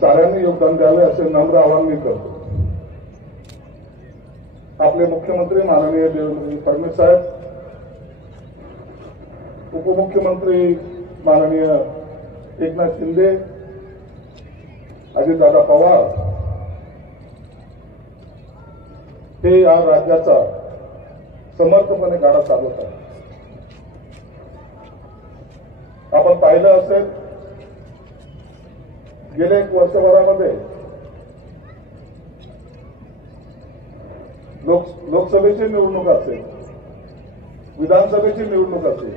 साऱ्यांनी योगदान द्यावे असे नम्र आवाहन मी करतो। आपले मुख्यमंत्री माननीय देवेंद्र फडणवीस साहेब, उपमुख्यमंत्री माननीय एकनाथ शिंदे, अजितदादा पवार हे या राज्याचा समर्थपणे गाडा चालवत आहेत। आपण पाहिलं असेल गेल्या एक वर्षभरामध्ये लोकसभेची निवडणूक असेल, विधानसभेची निवडणूक असेल,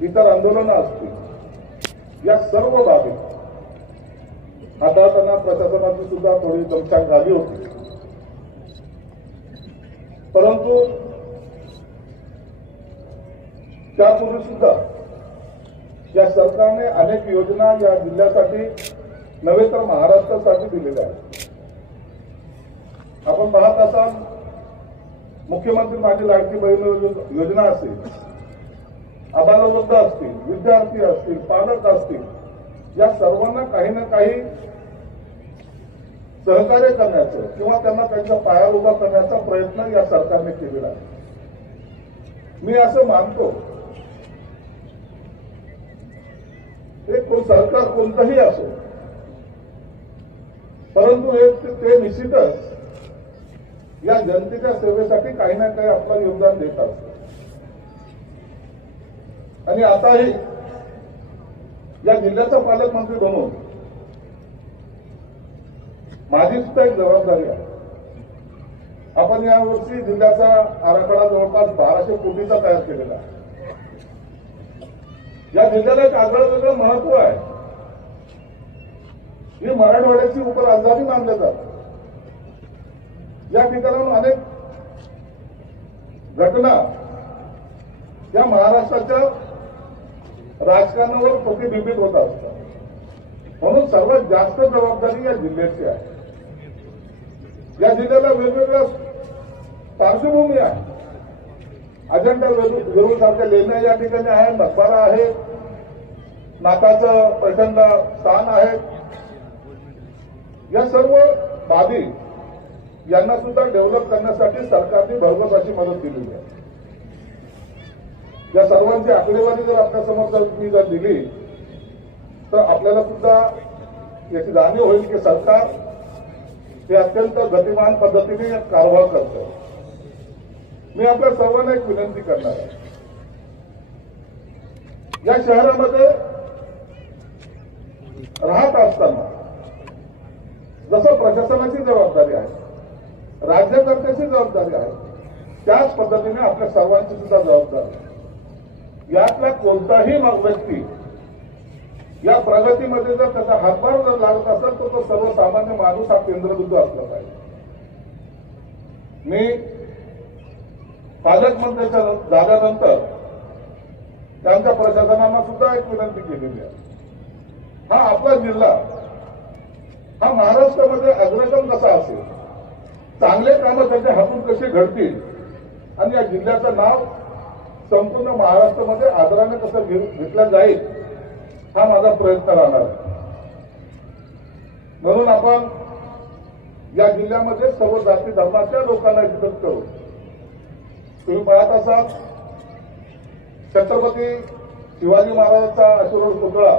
इतर आंदोलनं असतील, या सर्व बाबी हाताळताना प्रशासनाची सुद्धा थोडी दमछाक झाली होती। परंतु त्यापूर्वी सुद्धा या सरकारने अनेक योजना या जिल्ह्यासाठी नव्हे तर महाराष्ट्रासाठी दिलेल्या आहेत। आपण पाहत असाल, मुख्यमंत्री माझी लाडकी बहीण योजना असेल, अबालवृद्ध असतील, विद्यार्थी असतील, पालक असतील, या सर्वांना काही ना काही सहकार्य करण्याचं किंवा त्यांना त्यांच्या पायावर उभा करण्याचा प्रयत्न या सरकारने केलेला आहे। मी असं मानतो, सरकार कोणतंही असो, परंतु ते निश्चितच या जनतेच्या सेवेसाठी काही ना काही आपलं योगदान देत असतं। आणि आताही या जिल्ह्याचा पालकमंत्री बनून माझी सुद्धा एक जबाबदारी आहे। आपण यावर्षी जिल्ह्याचा आराखडा जवळपास 1200 कोटीचा तयार केलेला आहे। या जिल्ह्याला एक आगळं वेगळं महत्व आहे। ही मराठवाड्याची उपराजधानी मानले जाते। या ठिकाणाहून अनेक घटना या महाराष्ट्राच्या राजकारणावर प्रतिबिंबित होत असतात। म्हणून सर्वात जास्त जबाबदारी या जिल्ह्याची आहे। या जिल्ह्याला वेगवेगळ्या पार्श्वभूमी आहे। अजंठा वेरूळ सारख्या लेण्या या ठिकाणी आहे, मकबरा आहे, नाथाचं प्रचंड स्थान आहे। या सर्व बाबी यांना सुद्धा डेव्हलप करण्यासाठी सरकारने भरघोस अशी मदत दिलेली आहे। या सर्वांची आकडेवारी जर आपल्यासमोर मी जर दिली तर आपल्याला सुद्धा याची जाणीव होईल की सरकार हे अत्यंत गतिमान पद्धतीने कारभार करतं। मी आपल्या सर्वांना एक विनंती करणार आहे, या शहरामध्ये राहत असताना जसं प्रशासनाची जबाबदारी आहे, राज्यकर्त्याची जबाबदारी आहे, त्याच पद्धतीने आपल्या सर्वांची सुद्धा जबाबदारी आहे। यातला कोणताही व्यक्ती या प्रगतीमध्ये जर त्याचा हातभार जर लागत असेल तर तो सर्वसामान्य माणूस हा केंद्रबिंदू असला पाहिजे। मी पालकमंत्र्यांच्या झाल्यानंतर त्यांच्या प्रशासनाला सुद्धा एक विनंती केलेली आहे, हा आपला जिल्हा हा महाराष्ट्रामध्ये अग्रगम कसा असेल, चांगले कामं त्याच्या हातून कशी घडतील आणि या जिल्ह्याचं नाव संपूर्ण महाराष्ट्रामध्ये आदराने कसं घेतलं जाईल, हा माझा प्रयत्न राहणार आहे। म्हणून आपण या जिल्ह्यामध्ये सर्व जाती धर्माच्या लोकांना एकत्रित करू। तुम्ही पाहत असाल, छत्रपती शिवाजी महाराजांचा अश्वरूढ पुतळा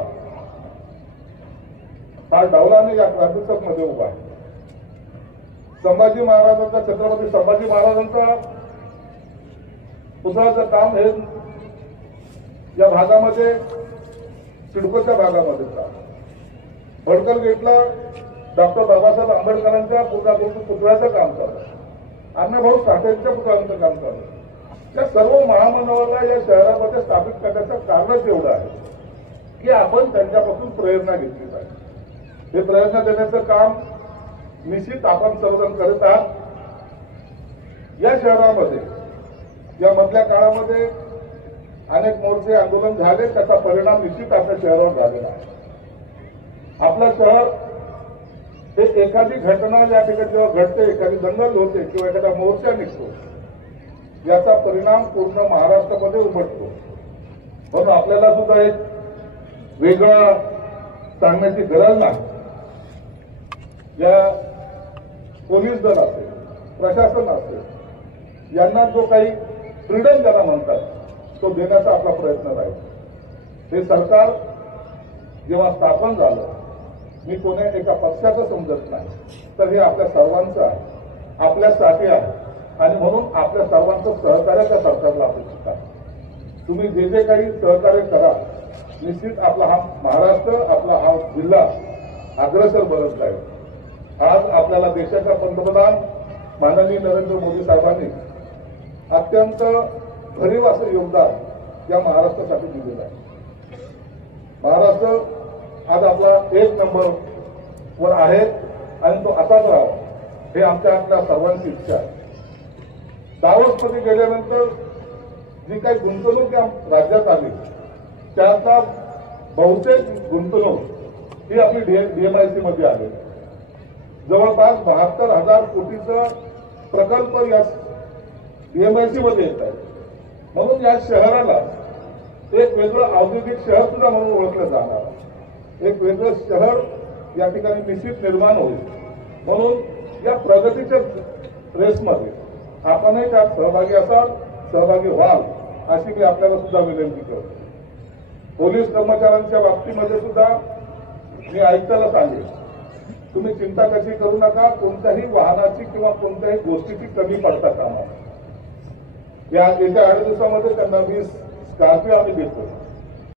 हा डौलाने या क्रांती चौकमध्ये उभा आहे। छत्रपती संभाजी महाराजांचा पुतळ्याचं काम हे या भागामध्ये सिडकोच्या भागामध्ये चालू। भडकल गेटला डॉक्टर बाबासाहेब आंबेडकरांच्या पुतळ्याचं काम चालू आहे। अण्णाभाऊ साठेंच्या पुतळ्यांचं काम चालू आहे। या सर्व महामानवाला या शहरामध्ये स्थापित करण्याचं कारणच एवढं आहे की आपण त्यांच्यापासून प्रेरणा घेतली पाहिजे। हे प्रेरणा देण्याचं काम निश्चित आपण सर्वजण करत आहात। या शहरामध्ये या मधल्या काळामध्ये अनेक मोर्चे आंदोलन झाले, त्याचा परिणाम निश्चित आपल्या शहरावर झालेला आहे। आपलं शहर हे एखादी घटना या ठिकाणी जेव्हा घडते, एखादी दंगल होते किंवा एखादा मोर्चा निघतो, याचा परिणाम पूर्ण महाराष्ट्रामध्ये उमटतो। म्हणून आपल्याला सुद्धा एक वेगळा सांगण्याची गरज नाही. या पोलीस दल असेल, प्रशासन असेल, यांना जो काही फ्रीडम ज्याला म्हणतात तो देण्याचा आपला प्रयत्न राहील. हे सरकार जेव्हा स्थापन झालं, मी कोणी एका पक्षाचं समजत नाही, तर हे आपल्या सर्वांचं आहे, आपल्यासाठी आहे आणि म्हणून आपल्या सर्वांचं सहकार्य त्या सरकारला अपेक्षित आहे. तुम्ही जे जे काही सहकार्य करा, निश्चित आपला हा महाराष्ट्र, आपला हा जिल्हा अग्रेसर बनत जाईल. आज आपल्याला देशाच्या पंतप्रधान माननीय नरेंद्र मोदी साहेबांनी अत्यंत भरीव असं योगदान या महाराष्ट्रासाठी दिलेलं आहे. महाराष्ट्र आज आपला 1 नंबरवर आहे आणि तो असाच राहावा हे आपल्या सर्वांची इच्छा आहे. दावोसमध्ये गेल्यानंतर जी काही गुंतवणूक या राज्यात आली त्याचा बहुतेक गुंतवणूक ही आपली डीएमआयसी मध्ये आली. जवळपास 72,000 कोटीचा प्रकल्प या डीएमआयसी मध्ये येत आहे. म्हणून या शहराला एक वेगळं औद्योगिक शहर सुद्धा म्हणून ओळखलं जाणार, एक वेगळं शहर या ठिकाणी निश्चित निर्माण होईल. म्हणून या प्रगतीच्या रेसमध्ये आपणही त्यात सहभागी असाल, सहभागी व्हाल अशी मी आपल्याला सुद्धा विनंती करतो. पोलीस कर्मचाऱ्यांच्या बाबतीमध्ये सुद्धा मी आयुक्ताला सांगेन, तुम्ही चिंता कशी करू नका, कोणत्याही वाहनाची किंवा कोणत्याही गोष्टीची कमी पडता कामा. या येत्या 8 दिवसामध्ये त्यांना 20 स्कॉर्पिओ आम्ही देतो.